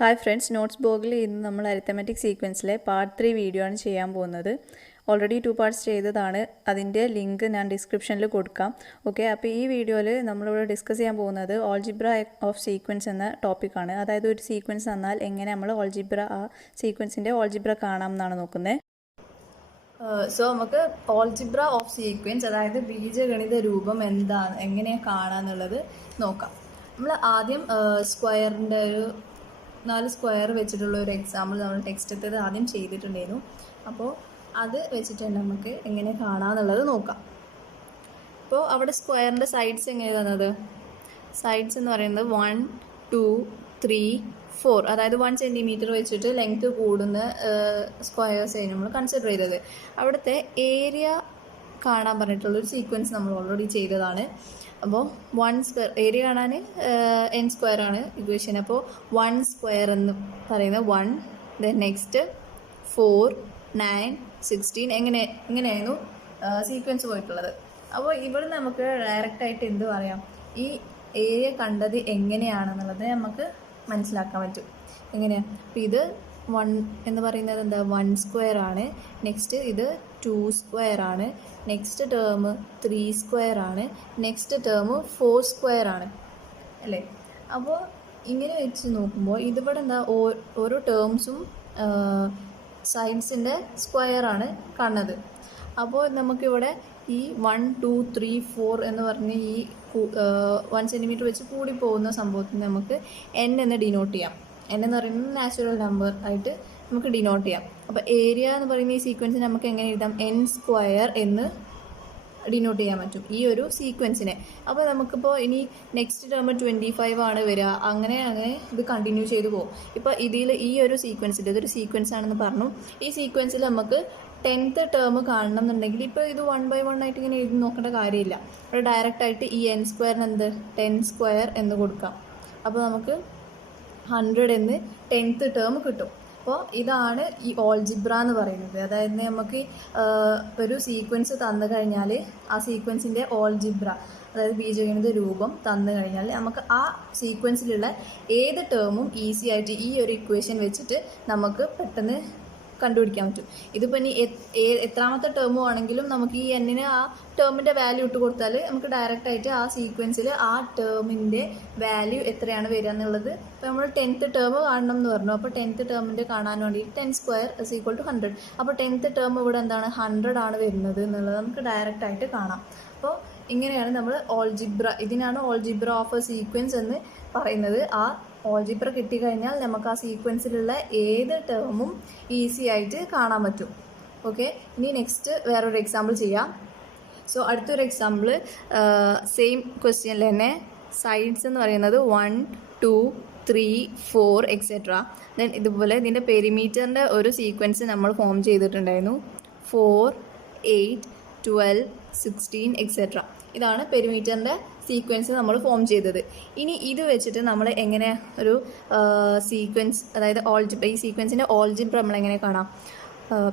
Hi friends, notes ബോർഡിൽ ഇന്ന് നമ്മൾ അരിത്തമെറ്റിക് സീക്വൻസിലെ പാർട്ട് 3 വീഡിയോ ആണ് ചെയ്യാൻ പോകുന്നത്. ഓൾറെഡി 2 പാർട്സ് ചെയ്തതാണ്. അതിൻ്റെ ലിങ്ക് ഞാൻ ഡിസ്ക്രിപ്ഷനിൽ കൊടുക്കാം. ഓക്കെ, അപ്പോൾ ഈ വീഡിയോയിൽ നമ്മളിവിടെ ഡിസ്കസ് ചെയ്യാൻ പോകുന്നത് ഓൾജിബ്ര ഓഫ് സീക്വൻസ് എന്ന ടോപ്പിക്കാണ്. അതായത് ഒരു സീക്വൻസ് തന്നാൽ എങ്ങനെ നമ്മൾ ആ സീക്വൻസിൻ്റെ ഓൾജിബ്ര കാണാം എന്നാണ് നോക്കുന്നത്. സോ നമുക്ക് ഓൾജിബ്ര ഓഫ് സീക്വൻസ്, അതായത് ബീജഗണിത രൂപം എന്താണ്, എങ്ങനെയാണ് കാണാന്നുള്ളത് നോക്കാം. നമ്മൾ ആദ്യം സ്ക്വയറിൻ്റെ ഒരു 4 സ്ക്വയർ വെച്ചിട്ടുള്ള ഒരു എക്സാമ്പിൾ നമ്മൾ ടെക്സ്റ്റത്തെ ആദ്യം ചെയ്തിട്ടുണ്ടായിരുന്നു. അപ്പോൾ അത് വെച്ചിട്ട് നമുക്ക് എങ്ങനെ കാണാമെന്നുള്ളത് നോക്കാം. അപ്പോൾ അവിടെ സ്ക്വയറിൻ്റെ സൈഡ്സ് എങ്ങനെയാണ് തന്നത്? സൈഡ്സ് എന്ന് പറയുന്നത് 1, 2, 3, 4, അതായത് 1 സെൻറ്റിമീറ്റർ വെച്ചിട്ട് ലെങ്ത് കൂടുന്ന സ്ക്വയേഴ്സ് നമ്മൾ കൺസിഡർ ചെയ്തത്. അവിടുത്തെ ഏരിയ കാണാൻ പറഞ്ഞിട്ടുള്ളൊരു സീക്വൻസ് നമ്മൾ ഓൾറെഡി ചെയ്തതാണ്. അപ്പോൾ 1 സ്ക്വയർ ഏരിയ കാണാൻ n സ്ക്വയർ ആണ് ഇക്വേഷൻ. അപ്പോൾ 1 സ്ക്വയർ എന്ന് പറയുന്നത് 1, ദെൻ നെക്സ്റ്റ് 4, 9, 16 എങ്ങനെയായിരുന്നു സീക്വൻസ് പോയിട്ടുള്ളത്. അപ്പോൾ ഇവിടെ നമുക്ക് ഡയറക്റ്റായിട്ട് എന്ത് പറയാം, ഈ ഏരിയ കണ്ടത് എങ്ങനെയാണെന്നുള്ളത് നമുക്ക് മനസ്സിലാക്കാൻ പറ്റും. എങ്ങനെയാണ്? അപ്പോൾ ഇത് 1 എന്ന് പറയുന്നത് എന്താ, 1 സ്ക്വയർ ആണ്. നെക്സ്റ്റ് ഇത് 2 സ്ക്വയർ ആണ്. നെക്സ്റ്റ് ടേം 3 സ്ക്വയർ ആണ്. നെക്സ്റ്റ് ടേം 4 സ്ക്വയർ ആണ് അല്ലേ. അപ്പോൾ ഇങ്ങനെ വെച്ച് നോക്കുമ്പോൾ ഇതിവിടെ എന്താ, ഓരോ ടേംസും സൈഡ്സിൻ്റെ സ്ക്വയറാണ് കാണുന്നത്. അപ്പോൾ നമുക്കിവിടെ ഈ 1, 2, 3, 4 എന്ന് പറഞ്ഞ് ഈ 1 സെൻറ്റിമീറ്റർ വെച്ച് കൂടി പോകുന്ന സംഭവത്തിന് നമുക്ക് n എന്ന് ഡിനോട്ട് ചെയ്യാം. n എന്ന് പറയുന്നത് നാച്ചുറൽ നമ്പർ ആയിട്ട് നമുക്ക് ഡിനോട്ട് ചെയ്യാം. അപ്പോൾ ഏരിയ എന്ന് പറയുന്ന ഈ സീക്വൻസിന് നമുക്ക് എങ്ങനെ എഴുതാം? n സ്ക്വയർ എന്ന് ഡിനോട്ട് ചെയ്യാൻ പറ്റും ഈ ഒരു സീക്വൻസിനെ. അപ്പോൾ നമുക്കിപ്പോൾ ഇനി നെക്സ്റ്റ് ടേം 25 ആണ് വരിക. അങ്ങനെ ഇത് കണ്ടിന്യൂ ചെയ്ത് പോകും. ഇപ്പോൾ ഇതിൽ ഈ ഒരു സീക്വൻസിൽ ഇതൊരു സീക്വൻസ് ആണെന്ന് പറഞ്ഞു. ഈ സീക്വൻസിൽ നമുക്ക് 10th ടേം കാണണം എന്നുണ്ടെങ്കിൽ ഇപ്പോൾ ഇത് 1 by 1 ആയിട്ട് ഇങ്ങനെ എഴുതി നോക്കേണ്ട കാര്യമില്ല. അവിടെ ഡയറക്റ്റായിട്ട് ഈ n സ്ക്വയറിന് എന്ത് 10 സ്ക്വയർ എന്ന് കൊടുക്കാം. അപ്പോൾ നമുക്ക് 100 എന്ന് 10th ടേം കിട്ടും. അപ്പോൾ ഇതാണ് ഈ ഓൾജിബ്ര എന്ന് പറയുന്നത്. അതായത് നമുക്ക് ഒരു സീക്വൻസ് തന്നു കഴിഞ്ഞാൽ ആ സീക്വൻസിൻ്റെ ഓൾജിബ്ര, അതായത് ബീജഗണിത രൂപം തന്നു കഴിഞ്ഞാൽ നമുക്ക് ആ സീക്വൻസിലുള്ള ഏത് ടേമും ഈസി ആയിട്ട് ഈ ഒരു ഇക്വേഷൻ വെച്ചിട്ട് നമുക്ക് പെട്ടെന്ന് കണ്ടുപിടിക്കാൻ പറ്റും. ഇതിപ്പോൾ ഇനി എത്രാമത്തെ ടേമും ആണെങ്കിലും നമുക്ക് ഈ എന്നിന് ആ ടേമിൻ്റെ വാല്യൂ ഇട്ട് കൊടുത്താൽ നമുക്ക് ഡയറക്റ്റായിട്ട് ആ സീക്വൻസിൽ ആ ടേമിൻ്റെ വാല്യൂ എത്രയാണ് വരിക എന്നുള്ളത്. ഇപ്പോൾ നമ്മൾ 10th ടേം കാണണം എന്ന് പറഞ്ഞു. അപ്പോൾ 10th ടേമിൻ്റെ കാണാൻ വേണ്ടിയിട്ട് 10 സ്ക്വയർ ഇസ് ഈക്വൽ ടു 100. അപ്പോൾ 10th ടേം ഇവിടെ എന്താണ്, 100 ആണ് വരുന്നത് എന്നുള്ളത് നമുക്ക് ഡയറക്റ്റായിട്ട് കാണാം. അപ്പോൾ ഇങ്ങനെയാണ് നമ്മൾ ഓൾജിബ്ര, ഇതിനാണ് ഓൾജിബ്ര ഓഫ് എ സീക്വൻസ് എന്ന് പറയുന്നത്. ആ ഓൾജിബ്ര കിട്ടിക്കഴിഞ്ഞാൽ നമുക്ക് ആ സീക്വൻസിലുള്ള ഏത് ടേമും ഈസി ആയിട്ട് കാണാൻ പറ്റും. ഓക്കെ, ഇനി നെക്സ്റ്റ് വേറൊരു എക്സാമ്പിൾ ചെയ്യാം. സോ അടുത്തൊരു എക്സാമ്പിൾ സെയിം ക്വസ്റ്റ്യനിൽ തന്നെ സൈഡ്സ് എന്ന് പറയുന്നത് 1, 2, 3, 4 എക്സെട്ര. ദെൻ ഇതുപോലെ ഇതിൻ്റെ പെരിമീറ്ററിൻ്റെ ഒരു സീക്വൻസ് നമ്മൾ ഫോം ചെയ്തിട്ടുണ്ടായിരുന്നു. 4, 8, 12, 16 എക്സെട്ര. ഇതാണ് പെരിമീറ്ററിൻ്റെ സീക്വൻസ് നമ്മൾ ഫോം ചെയ്തത്. ഇനി ഇത് വെച്ചിട്ട് നമ്മൾ എങ്ങനെ ഒരു സീക്വൻസ്, അതായത് ഈ സീക്വൻസിൻ്റെ ഓൾജിബ്ര നമ്മൾ എങ്ങനെ കാണാം?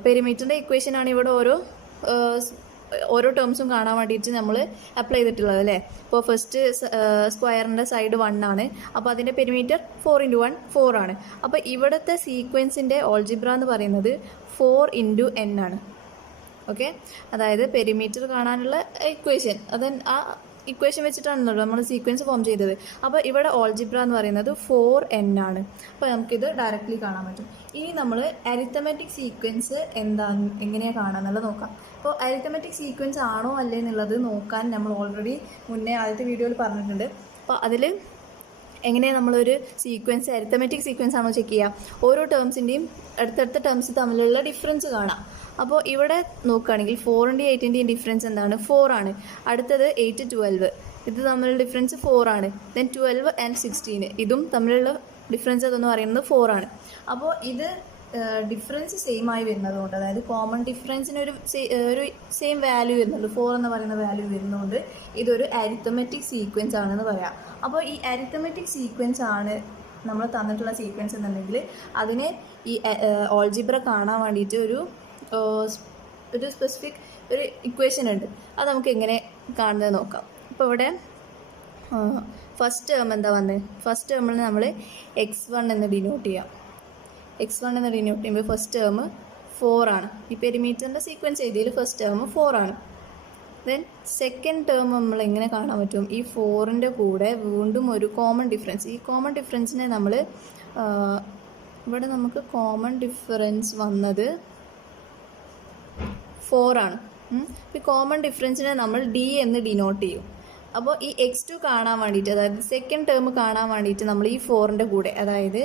പെരിമീറ്ററിൻ്റെ ഇക്വേഷനാണ് ഇവിടെ ഓരോ ടേംസും കാണാൻ വേണ്ടിയിട്ട് നമ്മൾ അപ്ലൈ ചെയ്തിട്ടുള്ളത് അല്ലേ. ഇപ്പോൾ ഫസ്റ്റ് സ്ക്വയറിൻ്റെ സൈഡ് 1 ആണ്. അപ്പോൾ അതിൻ്റെ പെരിമീറ്റർ 4 × 1 4 ആണ്. അപ്പോൾ ഇവിടുത്തെ സീക്വൻസിൻ്റെ ഓൾജിബ്ര എന്ന് പറയുന്നത് 4 × n ആണ്. ഓക്കെ, അതായത് പെരിമീറ്റർ കാണാനുള്ള ഇക്വേഷൻ, അത് ആ ഇക്വേഷൻ വെച്ചിട്ടാണല്ലോ നമ്മൾ സീക്വൻസ് ഫോം ചെയ്തത്. അപ്പോൾ ഇവിടെ ഓൾജിബ്ര എന്ന് പറയുന്നത് 4n ആണ്. അപ്പോൾ നമുക്കിത് ഡയറക്റ്റ്ലി കാണാൻ പറ്റും. ഇനി നമ്മൾ അരിത്തമെറ്റിക് സീക്വൻസ് എങ്ങനെയാണ് കാണാമെന്നുള്ളത് നോക്കാം. അപ്പോൾ അരിത്തമെറ്റിക് സീക്വൻസ് ആണോ അല്ലേ എന്നുള്ളത് നോക്കാൻ നമ്മൾ ഓൾറെഡി മുന്നേ ആദ്യത്തെ വീഡിയോയിൽ പറഞ്ഞിട്ടുണ്ട്. അപ്പോൾ അതിൽ എങ്ങനെ നമ്മളൊരു സീക്വൻസ് അരിത്തമെറ്റിക് സീക്വൻസ് ആണോ ചെക്ക് ചെയ്യുക? ഓരോ ടേംസിൻ്റെയും അടുത്തടുത്ത ടേംസ് തമ്മിലുള്ള ഡിഫറൻസ് കാണാം. അപ്പോൾ ഇവിടെ നോക്കുകയാണെങ്കിൽ 4ൻ്റെയും 8ൻ്റെയും ഡിഫറൻസ് എന്താണ്? 4 ആണ്. അടുത്തത് 8, 12, ഇത് തമ്മിലുള്ള ഡിഫറൻസ് 4 ആണ്. ദെൻ 12 and 16, ഇതും തമ്മിലുള്ള ഡിഫറൻസ് അതെന്ന് പറയുന്നത് 4 ആണ്. അപ്പോൾ ഇത് ഡിഫറൻസ് സെയിം ആയി വരുന്നതുകൊണ്ട്, അതായത് കോമൺ ഡിഫറൻസിന് ഒരു സെയിം വാല്യൂ വരുന്നുണ്ട്, 4 എന്ന് പറയുന്ന വാല്യൂ വരുന്നതുകൊണ്ട് ഇതൊരു അരിത്തമെറ്റിക് സീക്വൻസ് ആണെന്ന് പറയാം. അപ്പോൾ ഈ അരിത്തമെറ്റിക് സീക്വൻസ് ആണ് നമ്മൾ തന്നിട്ടുള്ള സീക്വൻസ് എന്നുണ്ടെങ്കിൽ അതിനെ ഈ ഓൾജിബ്ര കാണാൻ വേണ്ടിയിട്ട് ഒരു സ്പെസിഫിക് ഇക്വേഷൻ ഉണ്ട്. അത് നമുക്ക് എങ്ങനെ കാണുന്നത് നോക്കാം. അപ്പോൾ ഇവിടെ ഫസ്റ്റ് ടേം എന്താ വന്നത്? ഫസ്റ്റ് ടേമിൽ നമ്മൾ x1 എന്ന് ഡിനോട്ട് ചെയ്യാം. x1 എന്ന് ഡിനോട്ട് ചെയ്യുമ്പോൾ ഫസ്റ്റ് ടേം 4 ആണ്. ഈ പെരിമീറ്ററിൻ്റെ സീക്വൻസ് എഴുതിയതിൽ ഫസ്റ്റ് ടേം 4 ആണ്. ദെൻ സെക്കൻഡ് ടേം നമ്മൾ എങ്ങനെ കാണാൻ പറ്റും? ഈ 4ൻ്റെ കൂടെ വീണ്ടും ഒരു കോമൺ ഡിഫറൻസ്. ഈ കോമൺ ഡിഫറൻസിനെ നമ്മൾ ഇവിടെ നമുക്ക് കോമൺ ഡിഫറൻസ് വന്നത് 4 ആണ്. ഈ കോമൺ ഡിഫറൻസിനെ നമ്മൾ d എന്ന് ഡിനോട്ട് ചെയ്യും. അപ്പോൾ ഈ x2 കാണാൻ വേണ്ടിയിട്ട്, അതായത് സെക്കൻഡ് ടേം കാണാൻ വേണ്ടിയിട്ട് നമ്മൾ ഈ 4ൻ്റെ കൂടെ, അതായത്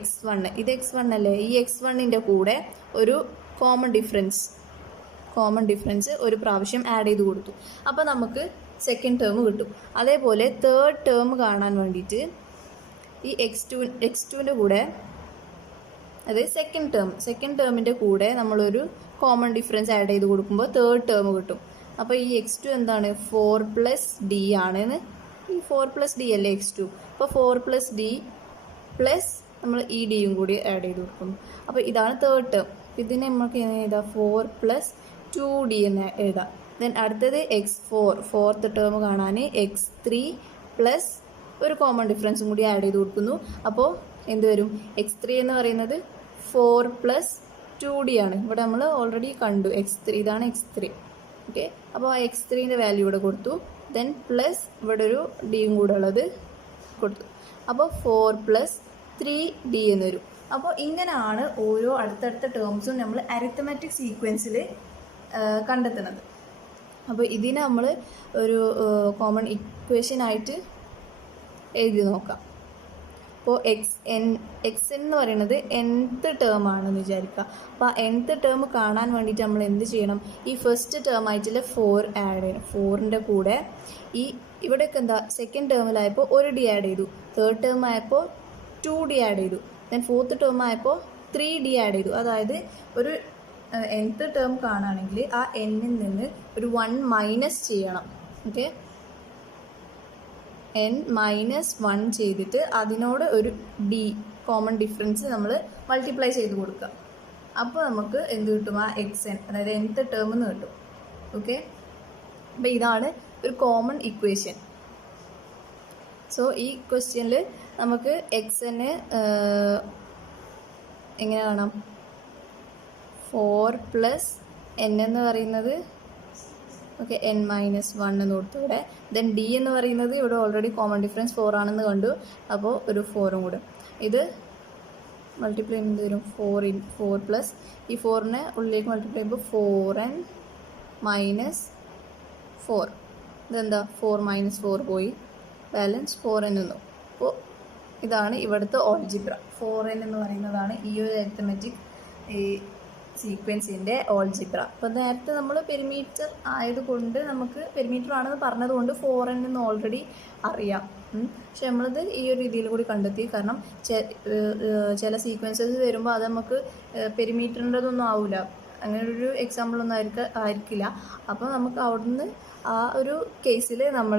x1 ഇത് x1 അല്ലേ, ഈ x1ൻ്റെ കൂടെ ഒരു കോമൺ ഡിഫറൻസ് ഒരു പ്രാവശ്യം ആഡ് ചെയ്ത് കൊടുത്തു. അപ്പോൾ നമുക്ക് സെക്കൻഡ് ടേം കിട്ടും. അതേപോലെ തേർഡ് ടേം കാണാൻ വേണ്ടിയിട്ട് ഈ x2ൻ്റെ കൂടെ, അതായത് സെക്കൻഡ് ടേമിൻ്റെ കൂടെ നമ്മളൊരു കോമൺ ഡിഫറൻസ് ആഡ് ചെയ്ത് കൊടുക്കുമ്പോൾ തേർഡ് ടേം കിട്ടും. അപ്പോൾ ഈ x2 എന്താണ്? 4 + d ആണെന്ന്. ഈ 4 + d അല്ലേ x2. അപ്പോൾ 4 + d പ്ലസ് നമ്മൾ ഈ ഡിയും കൂടി ആഡ് ചെയ്ത് കൊടുക്കുന്നു. അപ്പോൾ ഇതാണ് തേർഡ് ടേം. ഇതിനെ നമുക്ക് എങ്ങനെ എഴുതാം? 4 + 2d എന്ന് എഴുതാം. ദെൻ അടുത്തത് x4, ഫോർത്ത് ടേം കാണാൻ x3 പ്ലസ് ഒരു കോമൺ ഡിഫറൻസും കൂടി ആഡ് ചെയ്ത് കൊടുക്കുന്നു. അപ്പോൾ എന്ത് വരും? x3 എന്ന് പറയുന്നത് 4 + 2d ആണ്. ഇവിടെ നമ്മൾ ഓൾറെഡി കണ്ടു x3, ഇതാണ് x3. ഓക്കെ, അപ്പോൾ ആ x3ൻ്റെ വാല്യൂ ഇവിടെ കൊടുത്തു. ദെൻ പ്ലസ് ഇവിടെ ഒരു ഡിയും കൂടെ ഉള്ളത് കൊടുത്തു. അപ്പോൾ 4 + 3d എന്ന് വരും. അപ്പോൾ ഇങ്ങനെയാണ് ഓരോ അടുത്തടുത്ത ടേംസും നമ്മൾ അരിത്തമാറ്റിക് സീക്വൻസിൽ കണ്ടെത്തുന്നത്. അപ്പോൾ ഇതിനെ നമ്മൾ ഒരു കോമൺ ഇക്വേഷനായിട്ട് എഴുതി നോക്കാം. അപ്പോൾ എക്സ് എന്ന് പറയുന്നത് nth ടേം ആണെന്ന് വിചാരിക്കുക. അപ്പോൾ ആ nth ടേം കാണാൻ വേണ്ടിയിട്ട് നമ്മൾ എന്ത് ചെയ്യണം? ഈ ഫസ്റ്റ് ടേം ആയിട്ടുള്ള 4 ആഡ് ചെയ്യണം. 4ൻ്റെ കൂടെ ഈ ഇവിടെയൊക്കെ എന്താ, സെക്കൻഡ് ടേമിലായപ്പോൾ ഒരു d ആഡ് ചെയ്തു, തേർഡ് ടേം ആയപ്പോൾ 2d ആഡ് ചെയ്തു, ദെൻ ഫോർത്ത് ടേം ആയപ്പോൾ 3d ആഡ് ചെയ്തു. അതായത് ഒരു nth ടേം കാണുകയാണെങ്കിൽ ആ n-ൽ നിന്ന് ഒരു 1 മൈനസ് ചെയ്യണം. ഓക്കെ, n-1 ചെയ്തിട്ട് അതിനോട് ഒരു d കോമൺ ഡിഫറൻസ് നമ്മൾ മൾട്ടിപ്ലൈ ചെയ്ത് കൊടുക്കുക. അപ്പോൾ നമുക്ക് എന്ത് കിട്ടും? ആ xn, അതായത് nth ടേം എന്ന് കിട്ടും. ഓക്കെ, അപ്പോൾ ഇതാണ് ഒരു കോമൺ ഇക്വേഷൻ. സോ ഈ ക്വസ്റ്റ്യനിൽ നമുക്ക് xn എങ്ങനെ കാണാം? 4 + n എന്ന് പറയുന്നത് ഓക്കെ n-1 എന്ന് കൊടുത്തു ഇവിടെ. ദെൻ d എന്ന് പറയുന്നത് ഇവിടെ ഓൾറെഡി കോമൺ ഡിഫറൻസ് 4 ആണെന്ന് കണ്ടു. അപ്പോൾ ഒരു 4ഉം കൂടെ ഇത് മൾട്ടിപ്ലൈ ചെയ്ത് വരും. 4 പ്ലസ് ഈ 4നെ ഉള്ളിലേക്ക് മൾട്ടിപ്ലൈ ചെയ്യുമ്പോൾ 4n-4. ഇതെന്താ? 4 - 4 പോയി, ബാലൻസ് 4n വന്നു. അപ്പോൾ ഇതാണ് ഇവിടുത്തെ ഓൾജിബ്ര. 4n എന്ന് പറയുന്നതാണ് ഈ ഒരു അരിത്തമെറ്റിക് സീക്വൻസിൻ്റെ ഓൾജിബ്ര. അപ്പോൾ നേരത്തെ നമ്മൾ പെരിമീറ്റർ ആയതുകൊണ്ട്, നമുക്ക് പെരിമീറ്റർ ആണെന്ന് പറഞ്ഞതുകൊണ്ട് 4n എന്ന് ഓൾറെഡി അറിയാം. പക്ഷെ നമ്മളിത് ഈ ഒരു രീതിയിൽ കൂടി കണ്ടെത്തി. കാരണം ചില സീക്വൻസസ് വരുമ്പോൾ അത് നമുക്ക് പെരിമീറ്ററിൻ്റെതൊന്നും ആവില്ല, അങ്ങനെ ഒരു എക്സാമ്പിളൊന്നും ആയിരിക്കില്ല. അപ്പോൾ നമുക്ക് അവിടുന്ന് ആ ഒരു കേസിൽ നമ്മൾ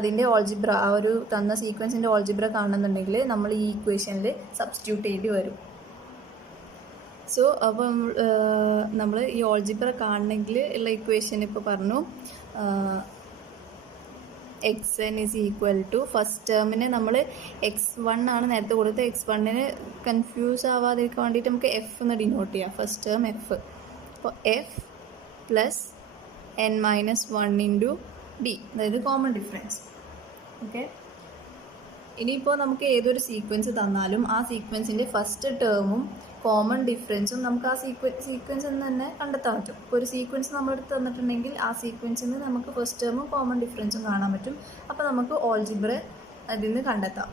അതിൻ്റെ ഓൾജിബ്ര, ആ ഒരു തന്ന സീക്വൻസിൻ്റെ ഓൾജിബ്ര കാണുന്നുണ്ടെങ്കിൽ നമ്മൾ ഈ ഇക്വേഷനിൽ സബ്സ്റ്റിറ്റ്യൂട്ട് ചെയ്യേണ്ടി വരും. സോ അപ്പം നമ്മൾ ഈ ഓൾജിബ്ര കാണണമെങ്കിൽ ഉള്ള ഇക്വേഷൻ ഇപ്പോൾ പറഞ്ഞു. xn = ഫസ്റ്റ് ടേമിന് നമ്മൾ x1 ആണ് നേരത്തെ കൊടുത്ത്, x1ന് കൺഫ്യൂസ് ആവാതിരിക്കാൻ വേണ്ടിയിട്ട് നമുക്ക് f എന്ന് ഡിനോട്ട് ചെയ്യാം. First term f. അപ്പോൾ f + n-1 × d, അതായത് കോമൺ ഡിഫറൻസ്. ഓക്കെ, ഇനിയിപ്പോൾ നമുക്ക് ഏതൊരു സീക്വൻസ് തന്നാലും ആ സീക്വൻസിൻ്റെ ഫസ്റ്റ് ടേമും കോമൺ ഡിഫറൻസും നമുക്ക് ആ സീക്വൻസിൽ നിന്ന് തന്നെ കണ്ടെത്താൻ പറ്റും. ഇപ്പോൾ ഒരു സീക്വൻസ് നമ്മളെടുത്ത് തന്നിട്ടുണ്ടെങ്കിൽ ആ സീക്വൻസിൽ നിന്ന് നമുക്ക് ഫസ്റ്റ് ടേമും കോമൺ ഡിഫറൻസും കാണാൻ പറ്റും. അപ്പോൾ നമുക്ക് ഓൾജിബ്ര അതിൽ നിന്ന് കണ്ടെത്താം.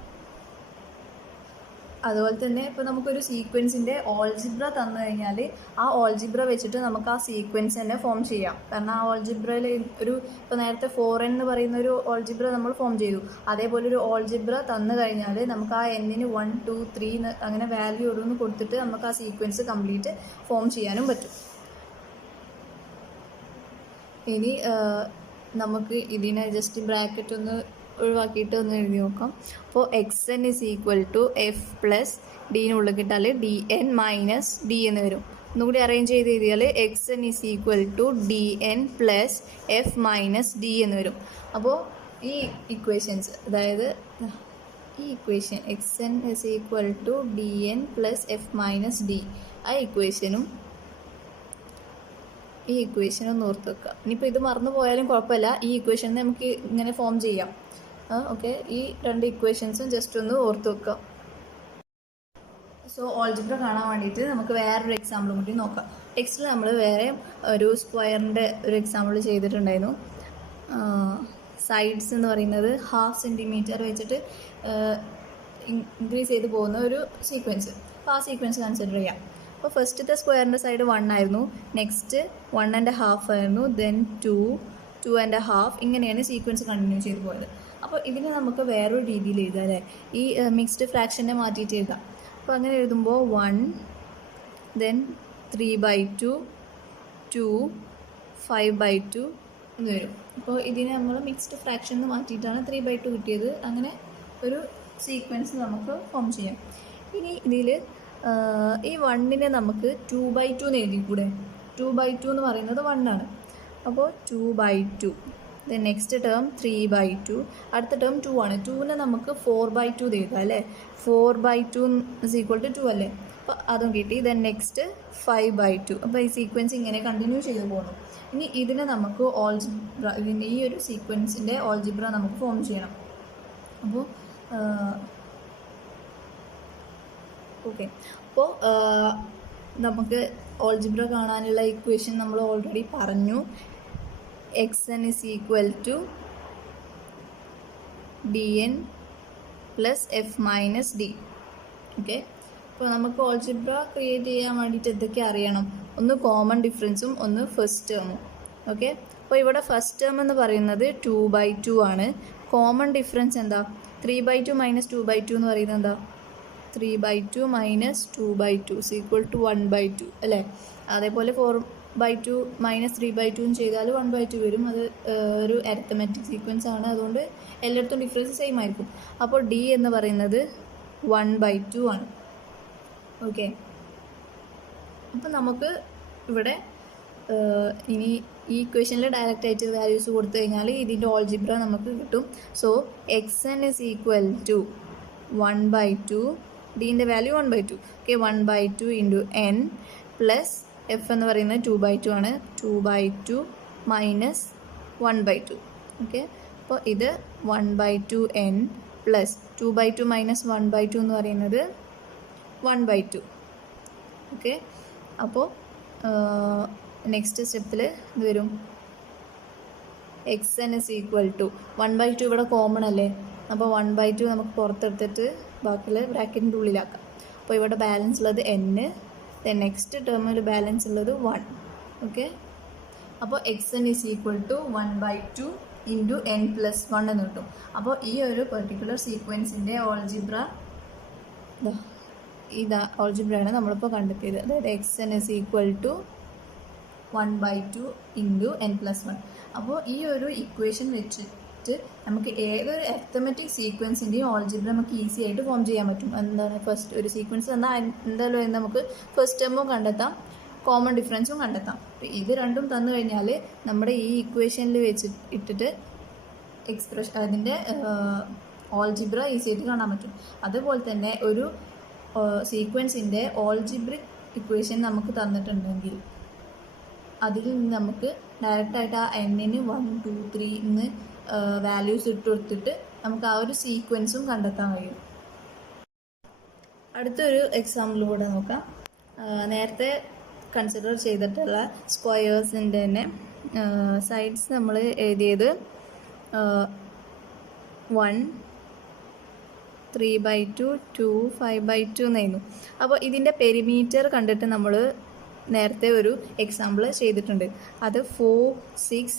അതുപോലെ തന്നെ ഇപ്പോൾ നമുക്കൊരു സീക്വൻസിൻ്റെ ഓൾജിബ്ര തന്നു കഴിഞ്ഞാൽ ആ ഓൾജിബ്ര വെച്ചിട്ട് നമുക്ക് ആ സീക്വൻസ് തന്നെ ഫോം ചെയ്യാം. കാരണം ആ ഓൾജിബ്രയിൽ ഒരു ഇപ്പോൾ നേരത്തെ 4n എന്ന് പറയുന്ന ഒരു ഓൾജിബ്ര നമ്മൾ ഫോം ചെയ്തു. അതേപോലെ ഒരു ഓൾജിബ്ര തന്നു കഴിഞ്ഞാൽ നമുക്ക് ആ n-ന് 1, 2, 3 അങ്ങനെ വാല്യൂ ഓരോന്ന് കൊടുത്തിട്ട് നമുക്ക് ആ സീക്വൻസ് കംപ്ലീറ്റ് ഫോം ചെയ്യാനും പറ്റും. ഇനി നമുക്ക് ഇതിനെ ജസ്റ്റ് ബ്രാക്കറ്റ് ഒന്ന് ഒഴിവാക്കിയിട്ട് ഒന്ന് എഴുതി നോക്കാം. അപ്പോൾ xn = f + d-നുള്ളിൽ കിട്ടാൽ dn - d എന്ന് വരും. ഒന്നുകൂടി അറേഞ്ച് ചെയ്ത് എഴുതിയാൽ xn = dn + f - d എന്ന് വരും. അപ്പോൾ ഈ ഇക്വേഷൻസ്, അതായത് ഈ equation X N is equal to D N plus F minus D, ആ ഇക്വേഷനും ഈ ഇക്വേഷൻ ഒന്ന് ഓർത്ത് വെക്കുക. ഇനിയിപ്പോൾ ഇത് മറന്നു പോയാലും കുഴപ്പമില്ല, ഈ ഇക്വേഷൻ നമുക്ക് ഇങ്ങനെ ഫോം ചെയ്യാം. ഓക്കെ, ഈ രണ്ട് ഇക്വേഷൻസും ജസ്റ്റ് ഒന്ന് ഓർത്ത് വെക്കുക. സോ ഓൾജിബ്ര കാണാൻ വേണ്ടിയിട്ട് നമുക്ക് വേറൊരു എക്സാമ്പിളും കൂടി നോക്കാം. ടെക്സ്റ്റിൽ നമ്മൾ വേറെ ഒരു സ്ക്വയറിൻ്റെ ഒരു എക്സാമ്പിൾ ചെയ്തിട്ടുണ്ടായിരുന്നു. സൈഡ്സ് എന്ന് പറയുന്നത് 1/2 സെൻറ്റിമീറ്റർ വെച്ചിട്ട് ഇൻക്രീസ് ചെയ്ത് പോകുന്ന ഒരു സീക്വൻസ്. അപ്പോൾ ആ സീക്വൻസ് കൺസിഡർ ചെയ്യാം. അപ്പോൾ ഫസ്റ്റത്തെ സ്ക്വയറിൻ്റെ സൈഡ് 1 ആയിരുന്നു, നെക്സ്റ്റ് 1.5 ആയിരുന്നു, ദെൻ 2, 2.5, ഇങ്ങനെയാണ് സീക്വൻസ് കണ്ടിന്യൂ ചെയ്ത് പോയത്. അപ്പോൾ ഇതിനെ നമുക്ക് വേറൊരു രീതിയിൽ എഴുതാം അല്ലേ, ഈ മിക്സ്ഡ് ഫ്രാക്ഷനെ മാറ്റിയിട്ട് എഴുതാം. അപ്പോൾ അങ്ങനെ എഴുതുമ്പോൾ 1, ദെൻ 3/2, 2, 5/2 എന്ന് വരും. അപ്പോൾ ഇതിനെ നമ്മൾ മിക്സ്ഡ് ഫ്രാക്ഷൻ എന്ന് മാറ്റിയിട്ടാണ് 3/2 കിട്ടിയത്. അങ്ങനെ ഒരു സീക്വൻസ് നമുക്ക് ഫോം ചെയ്യാം. ഇനി ഇതിൽ ഈ 1നെ നമുക്ക് 2/2 എന്ന് എഴുതിക്കൂടെ. 2/2 എന്ന് പറയുന്നത് 1 ആണ്. അപ്പോൾ 2/2, ദെൻ നെക്സ്റ്റ് ടേം 3/2, അടുത്ത ടേം 2 ആണ്. 2നെ നമുക്ക് 4/2 എഴുതാം അല്ലേ. 4/2 ഇസ് ഈക്വൽ ടു 2 അല്ലേ. അപ്പോൾ അതും കിട്ടി. Then next 5/2. അപ്പോൾ ഈ സീക്വൻസ് ഇങ്ങനെ കണ്ടിന്യൂ ചെയ്ത് പോകുന്നു. ഇനി ഇതിനെ നമുക്ക് ഓൾജിബ്ര, ഇതിൻ്റെ ഈ ഒരു സീക്വൻസിൻ്റെ ഓൾജിബ്ര നമുക്ക് ഫോം ചെയ്യണം. അപ്പോൾ ഓക്കെ, അപ്പോൾ നമുക്ക് ഓൾജിബ്ര കാണാനുള്ള ഇക്വേഷൻ നമ്മൾ ഓൾറെഡി പറഞ്ഞു. X N is equal to D N plus F minus D. Okay, അപ്പോൾ നമുക്ക് ഓൾജിബ്ര ക്രിയേറ്റ് ചെയ്യാൻ വേണ്ടിയിട്ട് എന്തൊക്കെ അറിയണം? ഒന്ന് കോമൺ ഡിഫറൻസും ഒന്ന് ഫസ്റ്റ് ടേമും. ഓക്കെ, അപ്പോൾ ഇവിടെ ഫസ്റ്റ് ടേം എന്ന് പറയുന്നത് 2/2 ആണ്. കോമൺ ഡിഫറൻസ് എന്താ? 3/2 മൈനസ് 2/2 എന്ന് പറയുന്നത് എന്താ? 3/2 മൈനസ് 2/2 ഇസ് ഈക്വൽ ടു 1/2 അല്ലേ. അതേപോലെ 4/2 മൈനസ് 3/2 ചെയ്താൽ 1/2 വരും. അത് ഒരു അരിത്തമെറ്റിക് സീക്വൻസ് ആണ്, അതുകൊണ്ട് എല്ലായിടത്തും ഡിഫറൻസ് സെയിം ആയിരിക്കും. അപ്പോൾ ഡി എന്ന് പറയുന്നത് 1/2 ആണ്. ഓക്കെ, അപ്പോൾ നമുക്ക് ഇവിടെ ഇനി ഈ ഇക്വേഷനിൽ ഡയറക്റ്റ് ആയിട്ട് വാല്യൂസ് കൊടുത്തു കഴിഞ്ഞാൽ ഇതിൻ്റെ ഓൾജിബ്ര നമുക്ക് കിട്ടും. So x N is equal to 1/2, ഡീൻ്റെ value 1/2. Okay, 1/2 into n plus f എന്ന് പറയുന്നത് 2/2 ആണ്. 2/2 മൈനസ് 1/2. ഓക്കെ, അപ്പോൾ ഇത് 1/2 എൻ പ്ലസ് 2/2 മൈനസ് 1/2 എന്ന് പറയുന്നത് 1/2. ഓക്കെ, അപ്പോൾ നെക്സ്റ്റ് സ്റ്റെപ്പിൽ ഇത് വരും X N is equal to 1/2. ഇവിടെ കോമൺ അല്ലേ, അപ്പോൾ 1/2 നമുക്ക് പുറത്തെടുത്തിട്ട് ബാക്കിയുള്ള ബ്രാക്കറ്റിൻ്റെ ഉള്ളിലാക്കാം. അപ്പോൾ ഇവിടെ ബാലൻസ് ഉള്ളത് n, ദെൻ നെക്സ്റ്റ് ടേമിൽ ബാലൻസ് ഉള്ളത് 1. ഓക്കെ, അപ്പോൾ X N is equal to 1/2 into n plus 1 എന്ന് കിട്ടും. അപ്പോൾ ഈ ഒരു പെർട്ടിക്കുലർ സീക്വൻസിൻ്റെ ഓൾജിബ്ര ഇതാ ഓൾജിബ്രയാണ് നമ്മളിപ്പോൾ കണ്ടെത്തിയത്. അതായത് X N is equal to 1/2 into n plus 1. അപ്പോൾ ഈ ഒരു ഇക്വേഷൻ വെച്ചിട്ട് നമുക്ക് ഏതൊരു അരിത്തമെറ്റിക് സീക്വൻസിൻ്റെയും ഓൾജിബ്ര നമുക്ക് ഈസി ആയിട്ട് ഫോം ചെയ്യാൻ പറ്റും. എന്താണ് ഫസ്റ്റ് ഒരു സീക്വൻസ് എന്നാൽ എന്തായാലും നമുക്ക് ഫസ്റ്റ് ടേമും കണ്ടെത്താം, കോമൺ ഡിഫറൻസും കണ്ടെത്താം. ഇത് രണ്ടും തന്നു കഴിഞ്ഞാൽ നമ്മുടെ ഈ ഇക്വേഷനിൽ ഇട്ടിട്ട് എക്സ്പ്രഷൻ അതിൻ്റെ ഓൾജിബ്ര ഈസി ആയിട്ട് കാണാൻ പറ്റും. അതുപോലെ തന്നെ ഒരു സീക്വൻസിൻ്റെ ഓൾജിബ്രിക് ഇക്വേഷൻ നമുക്ക് തന്നിട്ടുണ്ടെങ്കിൽ അതിൽ നിന്ന് നമുക്ക് ഡയറക്റ്റായിട്ട് ആ എന്നിന് 1, 2, 3 എന്ന് വാല്യൂസ് ഇട്ട് കൊടുത്തിട്ട് നമുക്ക് ആ ഒരു സീക്വൻസും കണ്ടെത്താൻ കഴിയും. അടുത്തൊരു എക്സാമ്പിൾ കൂടെ നോക്കാം. നേരത്തെ കൺസിഡർ ചെയ്തിട്ടുള്ള സ്ക്വയേഴ്സിൻ്റെ തന്നെ സൈഡ്സ് നമ്മൾ എഴുതിയത് 1, 3/2, 2, 5/2 എന്നായിരുന്നു. അപ്പോൾ ഇതിൻ്റെ പെരിമീറ്റർ കണ്ടിട്ട് നമ്മൾ നേരത്തെ ഒരു എക്സാമ്പിൾ ചെയ്തിട്ടുണ്ട്. അത് 4, 6,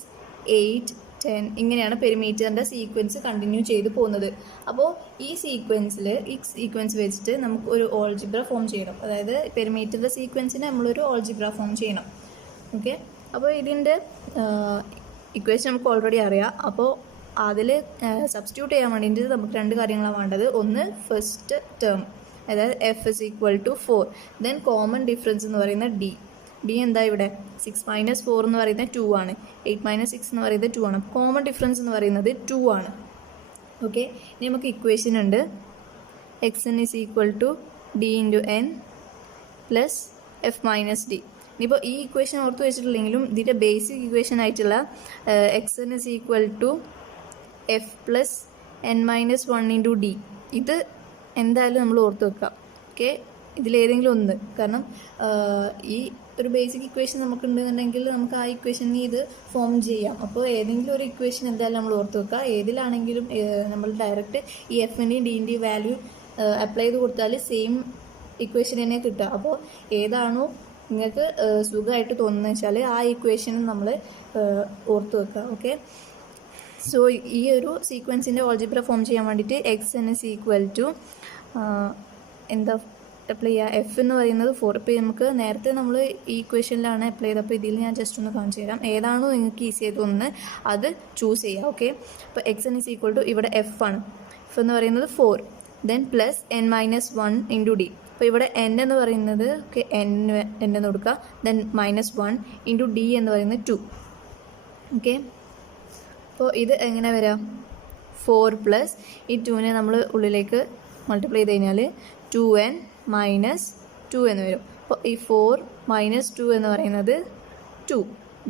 8, 10 ഇങ്ങനെയാണ് പെരിമീറ്ററിൻ്റെ സീക്വൻസ് കണ്ടിന്യൂ ചെയ്ത് പോകുന്നത്. അപ്പോൾ ഈ സീക്വൻസ് വെച്ചിട്ട് നമുക്ക് ഒരു ഓൾജിബ്ര ഫോം ചെയ്യണം. അതായത് പെരിമീറ്ററിൻ്റെ സീക്വൻസിന് നമ്മളൊരു ഓൾജിബ്ര ഫോം ചെയ്യണം. ഓക്കെ, അപ്പോൾ ഇതിൻ്റെ ഇക്വേഷൻ നമുക്ക് ഓൾറെഡി അറിയാം. അപ്പോൾ അതിൽ സബ്സ്റ്റിറ്റ്യൂട്ട് ചെയ്യാൻ വേണ്ടിയിട്ട് നമുക്ക് രണ്ട് കാര്യങ്ങളാണ് വേണ്ടത്. ഒന്ന് ഫസ്റ്റ് ടേം, അതായത് F is equal to 4, then common difference എന്ന് പറയുന്നത് ഡി. ഡി എന്താ ഇവിടെ 6 - 4 എന്ന് പറയുന്നത് 2 ആണ്, 8 - 6 എന്ന് പറയുന്നത് 2 ആണ്. കോമൺ ഡിഫറൻസ് എന്ന് പറയുന്നത് 2 ആണ്. ഓക്കെ, ഇനി നമുക്ക് ഇക്വേഷൻ ഉണ്ട് xn is equal to d into n plus f minus D. ഇനിയിപ്പോൾ ഈ ഇക്വേഷൻ ഓർത്ത് വെച്ചിട്ടില്ലെങ്കിലും ഇതിൻ്റെ ബേസിക് ഇക്വേഷൻ ആയിട്ടുള്ള xn is equal to f plus n minus 1 into D, ഇത് എന്തായാലും നമ്മൾ ഓർത്ത് വെക്കാം. ഓക്കെ, ഇതിലേതെങ്കിലും ഒന്ന്, കാരണം ഈ ഒരു ബേസിക് ഇക്വേഷൻ നമുക്കുണ്ടെന്നുണ്ടെങ്കിൽ നമുക്ക് ആ ഇക്വേഷനിൽ ഇത് ഫോം ചെയ്യാം. അപ്പോൾ ഏതെങ്കിലും ഒരു ഇക്വേഷൻ എന്തായാലും നമ്മൾ ഓർത്ത് വെക്കുക. ഏതിലാണെങ്കിലും നമ്മൾ ഡയറക്റ്റ് ഈ എഫിൻ്റെയും ഡീൻ്റെയും വാല്യൂ അപ്ലൈ ചെയ്ത് കൊടുത്താൽ സെയിം ഇക്വേഷൻ തന്നെ കിട്ടുക. അപ്പോൾ ഏതാണോ നിങ്ങൾക്ക് സുഖമായിട്ട് തോന്നുന്നത് വെച്ചാൽ ആ ഇക്വേഷൻ നമ്മൾ ഓർത്ത് വെക്കുക. ഓക്കെ, സോ ഈ ഒരു സീക്വൻസിൻ്റെ ഓൾജിബ്ര ഫോം ചെയ്യാൻ വേണ്ടിയിട്ട് xn is equal to എന്താ അപ്ലൈ ചെയ്യുക, എഫ് എന്ന് പറയുന്നത് 4. ഇപ്പോൾ നമുക്ക് നേരത്തെ നമ്മൾ ഈ ഇക്വേഷനിലാണ് അപ്ലൈ ചെയ്തത്. അപ്പോൾ ഇതിൽ ഞാൻ ജസ്റ്റ് ഒന്ന് കാണിച്ചു തരാം. ഏതാണോ നിങ്ങൾക്ക് ഈസി ആയിട്ട് തോന്നുന്നത് അത് ചൂസ് ചെയ്യുക. ഓക്കെ, അപ്പോൾ xn is equal to ഇവിടെ എഫ് ആണ്. എഫ് എന്ന് പറയുന്നത് 4, then plus n minus 1 into D. അപ്പോൾ ഇവിടെ n എന്ന് പറയുന്നത് ഓക്കെ n എന്ന് കൊടുക്കുക, ദെൻ -1 ഇൻറ്റു ഡി എന്ന് പറയുന്നത് 2. ഓക്കെ, അപ്പോൾ ഇത് എങ്ങനെ വരാം, 4 പ്ലസ് ഈ 2നെ നമ്മൾ ഉള്ളിലേക്ക് മൾട്ടിപ്ലൈ ചെയ്ത് കഴിഞ്ഞാൽ 2n മൈനസ് 2 എന്ന് വരും. അപ്പോൾ ഈ 4 മൈനസ് 2 എന്ന് പറയുന്നത് 2,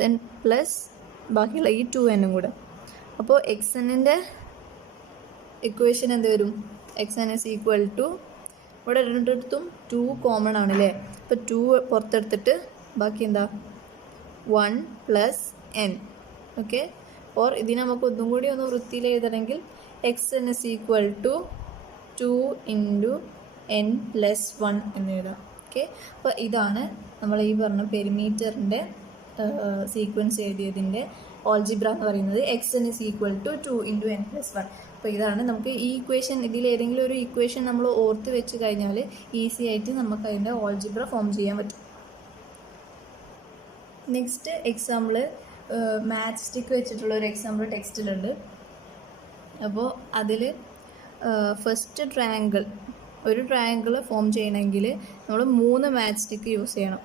ദെൻ പ്ലസ് ബാക്കിയുള്ള ഈ 2n കൂടെ. അപ്പോൾ xnൻ്റെ ഇക്വേഷൻ എന്ത് വരും, xn is equal to ഇവിടെ രണ്ടിടത്തും 2 കോമൺ ആണ് അല്ലേ. അപ്പോൾ 2 പുറത്തെടുത്തിട്ട് ബാക്കി എന്താ 1 പ്ലസ് n. ഓക്കെ, ഓർ ഇതിനെ നമുക്ക് ഒന്നും കൂടി ഒന്ന് വൃത്തിയിൽ എഴുതണമെങ്കിൽ xn is equal to 2 into n plus 1 എന്ന് എഴുതാം. ഓക്കെ, അപ്പോൾ ഇതാണ് നമ്മൾ ഈ പറഞ്ഞ പെരിമീറ്ററിൻ്റെ സീക്വൻസ് എഴുതിയതിൻ്റെ ഓൾജിബ്ര എന്ന് പറയുന്നത്. xn is equal to 2 into n plus 1. അപ്പോൾ ഇതാണ് നമുക്ക് ഈ ഇക്വേഷൻ, ഇതിൽ ഏതെങ്കിലും ഒരു ഇക്വേഷൻ നമ്മൾ ഓർത്ത് വെച്ച് കഴിഞ്ഞാൽ ഈസി ആയിട്ട് നമുക്ക് അതിൻ്റെ ഓൾജിബ്ര ഫോം ചെയ്യാൻ പറ്റും. നെക്സ്റ്റ് എക്സാമ്പിൾ മാച്ച് സ്റ്റിക്ക് വെച്ചിട്ടുള്ള ഒരു എക്സാമ്പിൾ ടെക്സ്റ്റിലുണ്ട്. അപ്പോൾ അതിൽ ഫസ്റ്റ് ഒരു ട്രയാങ്കിൾ ഫോം ചെയ്യണമെങ്കിൽ നമ്മൾ 3 മാച്ച് സ്റ്റിക്ക് യൂസ് ചെയ്യണം.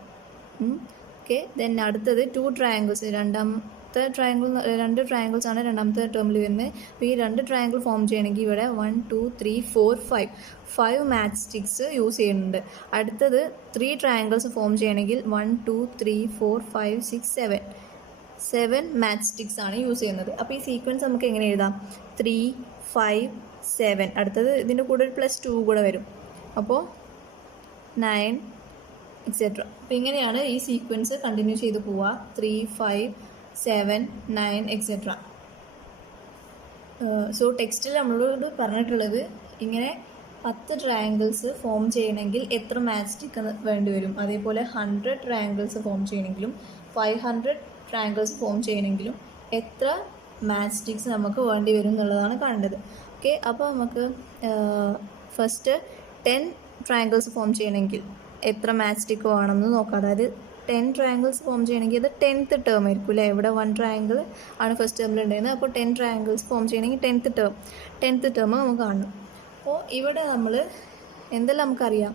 ഓക്കെ, ദെൻ അടുത്തത് 2 ട്രയാങ്കിൾസ്, രണ്ടാമത്തെ ട്രയാങ്കിൾ 2 ട്രയാങ്കിൾസ് ആണ് രണ്ടാമത്തെ ടേമിൽ വരുന്നത്. അപ്പോൾ ഈ 2 ട്രയാങ്കിൾ ഫോം ചെയ്യണമെങ്കിൽ ഇവിടെ 1 2 3 4 5 മാച്ച് സ്റ്റിക്സ് യൂസ് ചെയ്യുന്നുണ്ട്. അടുത്തത് 3 ട്രയാങ്കിൾസ് ഫോം ചെയ്യണമെങ്കിൽ 1 2 3 4 5 6 7 മാച്ച് സ്റ്റിക്സ് ആണ് യൂസ് ചെയ്യുന്നത്. അപ്പോൾ ഈ സീക്വൻസ് നമുക്ക് എങ്ങനെ എഴുതാം, 3 5 7, അടുത്തത് ഇതിൻ്റെ കൂടെ ഒരു +2 കൂടെ വരും, അപ്പോൾ 9 എക്സെട്ര. അപ്പോൾ ഇങ്ങനെയാണ് ഈ സീക്വൻസ് കണ്ടിന്യൂ ചെയ്ത് പോവുക, 3 5 7 9 എക്സെട്ര. സോ ടെക്സ്റ്റിൽ നമ്മളോട് പറഞ്ഞിട്ടുള്ളത് ഇങ്ങനെ 10 ട്രയാങ്കിൾസ് ഫോം ചെയ്യണമെങ്കിൽ എത്ര മാച്ച് സ്റ്റിക്ക് വേണ്ടി വരും, അതേപോലെ 100 ട്രയാങ്കിൾസ് ഫോം ചെയ്യണമെങ്കിലും 500 ട്രയാങ്കിൾസ് ഫോം ചെയ്യണമെങ്കിലും എത്ര മാച്ച് സ്റ്റിക്സ് നമുക്ക് വേണ്ടി വരും എന്നുള്ളതാണ് കാണേണ്ടത്. ഓക്കെ, അപ്പോൾ നമുക്ക് ഫസ്റ്റ് 10 ട്രയാങ്കിൾസ് ഫോം ചെയ്യണമെങ്കിൽ എത്ര മാച്ച് സ്റ്റിക്ക് വേണമെന്ന് നോക്കാം. അതായത് 10 ട്രയാങ്കിൾസ് ഫോം ചെയ്യണമെങ്കിൽ അത് 10th ടേം ആയിരിക്കും അല്ലേ. ഇവിടെ 1 ട്രയാങ്കിൾ ആണ് ഫസ്റ്റ് ടേമിൽ ഉണ്ടായിരുന്നത്. അപ്പോൾ 10 ട്രയാങ്കിൾസ് ഫോം ചെയ്യണമെങ്കിൽ 10th ടേം നമുക്ക് കാണണം. അപ്പോൾ ഇവിടെ നമ്മൾ എന്തെല്ലാം നമുക്കറിയാം,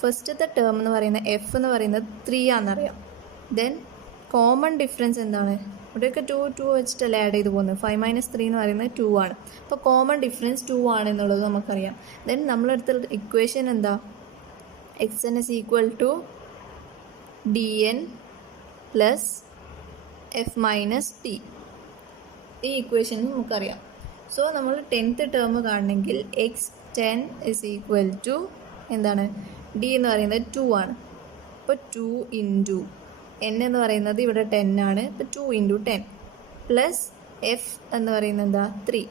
ഫസ്റ്റത്തെ ടേം എന്ന് പറയുന്നത് എഫ് എന്ന് പറയുന്നത് 3 ആണെന്നറിയാം. ദെൻ കോമൺ ഡിഫറൻസ് എന്താണ്, ഇവിടെയൊക്കെ 2 വെച്ചിട്ടല്ലേ ആഡ് ചെയ്ത് പോകുന്നത്. 5 - 3 എന്ന് പറയുന്നത് 2 ആണ്. അപ്പോൾ കോമൺ ഡിഫറൻസ് 2 ആണ് എന്നുള്ളത് നമുക്കറിയാം. ദെൻ നമ്മളെടുത്ത ഇക്വേഷൻ എന്താ, xn is equal to dn plus f minus T. ഈ ഇക്വേഷൻ നമുക്കറിയാം. സോ നമ്മൾ 10th ടേം കാണണമെങ്കിൽ x10 is equal to എന്താണ്, d എന്ന് പറയുന്നത് 2 ആണ്. അപ്പോൾ 2 ഇൻറ്റു n എന്ന് പറയുന്നത് ഇവിടെ 10 ആണ്. ഇപ്പോൾ 2 ഇൻറ്റു 10 പ്ലസ് f എന്ന് പറയുന്നത് എന്താ 3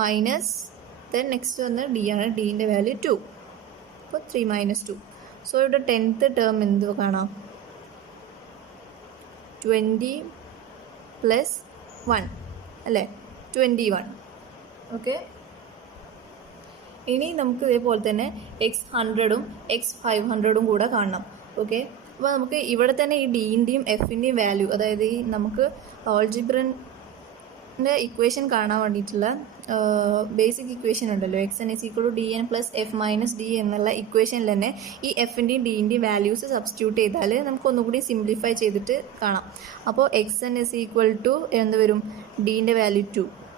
മൈനസ് ദെൻ നെക്സ്റ്റ് വന്ന് d ആണ്, ഡീൻ്റെ വാല്യൂ 2. അപ്പോൾ 3 - 2. സോ ഇവിടെ 10th ടേം എന്തോ കാണാം, 20 പ്ലസ് 1 അല്ലേ, 21. ഓക്കെ, ഇനി നമുക്ക് ഇതേപോലെ തന്നെ x100ഉം x500ഉം കൂടെ കാണണം. ഓക്കെ, അപ്പോൾ നമുക്ക് ഇവിടെ തന്നെ ഈ ഡീൻ്റെയും എഫിൻ്റെയും വാല്യൂ, അതായത് ഈ നമുക്ക് ഓൾജിബ്രൻ്റെ ഇക്വേഷൻ കാണാൻ വേണ്ടിയിട്ടുള്ള ബേസിക് ഇക്വേഷൻ ഉണ്ടല്ലോ X N is equal to D N plus F minus D എന്നുള്ള ഇക്വേഷനിൽ തന്നെ ഈ എഫിൻ്റെയും ഡിൻ്റെയും വാല്യൂസ് സബ്സ്റ്റിറ്റ്യൂട്ട് ചെയ്താൽ നമുക്ക് ഒന്നുകൂടി സിംപ്ലിഫൈ ചെയ്തിട്ട് കാണാം. അപ്പോൾ X N is equal to എന്ത് വരും, ഡീൻ്റെ value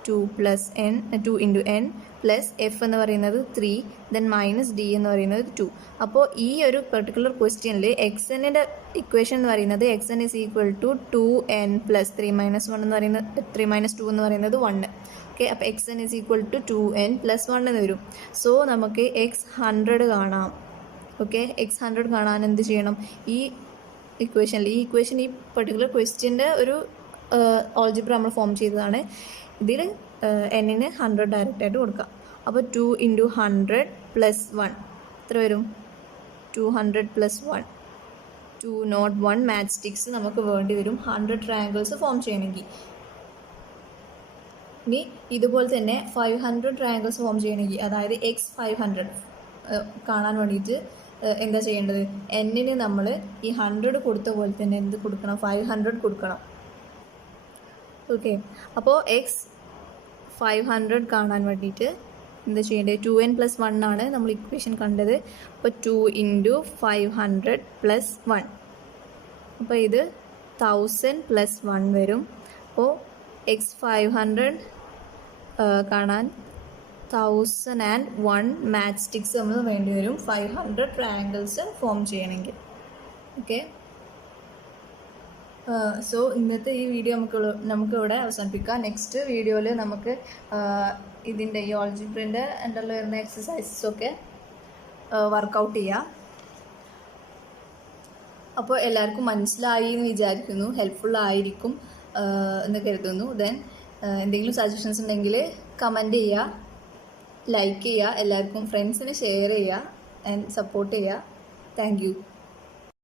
2 plus n 2 into n plus f എന്ന് പറയുന്നത് 3 ദെൻ മൈനസ് ഡി എന്ന് പറയുന്നത് 2. അപ്പോൾ ഈ ഒരു പെർട്ടിക്കുലർ ക്വസ്റ്റ്യനിൽ എക്സ് എന്നിൻ്റെ ഇക്വേഷൻ എന്ന് പറയുന്നത് X N is equal to 2n plus 3 minus 1 എന്ന് പറയുന്നത് 3 മൈനസ് 2 എന്ന് പറയുന്നത് 1. ഓക്കെ, അപ്പോൾ X N is equal to 2n plus 1 എന്ന് വരും. സോ നമുക്ക് എക്സ് 100 കാണാം. ഓക്കെ, എക്സ് 100 കാണാൻ എന്ത് ചെയ്യണം, ഈ ഇക്വേഷൻ ഈ പെർട്ടിക്കുലർ ക്വസ്റ്റ്യൻ്റെ ഒരു ഓൾജിബ്ര നമ്മൾ ഫോം ചെയ്തതാണ്. ഇതിൽ എന്നിന് 100 ഡയറക്റ്റായിട്ട് കൊടുക്കാം. അപ്പോൾ 2 ഇൻറ്റു 100 പ്ലസ് 1 എത്ര വരും, 200 പ്ലസ് 1 201 മാച്ച് സ്റ്റിക്സ് നമുക്ക് വേണ്ടി വരും 100 ട്രയാങ്കിൾസ് ഫോം ചെയ്യണമെങ്കിൽ. ഇനി ഇതുപോലെ തന്നെ 500 ട്രയാങ്കിൾസ് ഫോം ചെയ്യണമെങ്കിൽ, അതായത് എക്സ് 500 കാണാൻ വേണ്ടിയിട്ട് എന്താ ചെയ്യേണ്ടത്, എന്നിന് നമ്മൾ ഈ 100 കൊടുത്ത പോലെ തന്നെ എന്ത് കൊടുക്കണം, 500 കൊടുക്കണം. ഓക്കെ, അപ്പോൾ എക്സ് 500 കാണാൻ വേണ്ടിയിട്ട് എന്താ ചെയ്യേണ്ടത്, 2n പ്ലസ് 1 ആണ് നമ്മൾ ഇക്വേഷൻ കണ്ടത്. അപ്പോൾ 2 ഇൻറ്റു 500 പ്ലസ് 1, അപ്പോൾ ഇത് 1000 പ്ലസ് 1 വരും. അപ്പോൾ എക്സ് 500 കാണാൻ 1001 മാച്ച് സ്റ്റിക്സ് നമ്മൾ വേണ്ടി വരും 500 ട്രയാങ്കിൾസ് ഫോം ചെയ്യണമെങ്കിൽ. ഓക്കെ, സോ ഇന്നത്തെ ഈ വീഡിയോ നമുക്കിവിടെ അവസാനിപ്പിക്കാം. നെക്സ്റ്റ് വീഡിയോയിൽ നമുക്ക് ഇതിൻ്റെ ഈ ഓൾജിബ്രൻ്റെ അണ്ടറിൽ വരുന്ന എക്സസൈസസൊക്കെ വർക്കൗട്ട് ചെയ്യാം. അപ്പോൾ എല്ലാവർക്കും മനസ്സിലായി എന്ന് വിചാരിക്കുന്നു, ഹെൽപ്ഫുൾ ആയിരിക്കും എന്ന് കരുതുന്നു. ദെൻ എന്തെങ്കിലും സജഷൻസ് ഉണ്ടെങ്കിൽ കമൻറ്റ് ചെയ്യുക, ലൈക്ക് ചെയ്യുക, എല്ലാവർക്കും ഫ്രണ്ട്സിന് ഷെയർ ചെയ്യുക ആൻഡ് സപ്പോർട്ട് ചെയ്യുക. Thank you.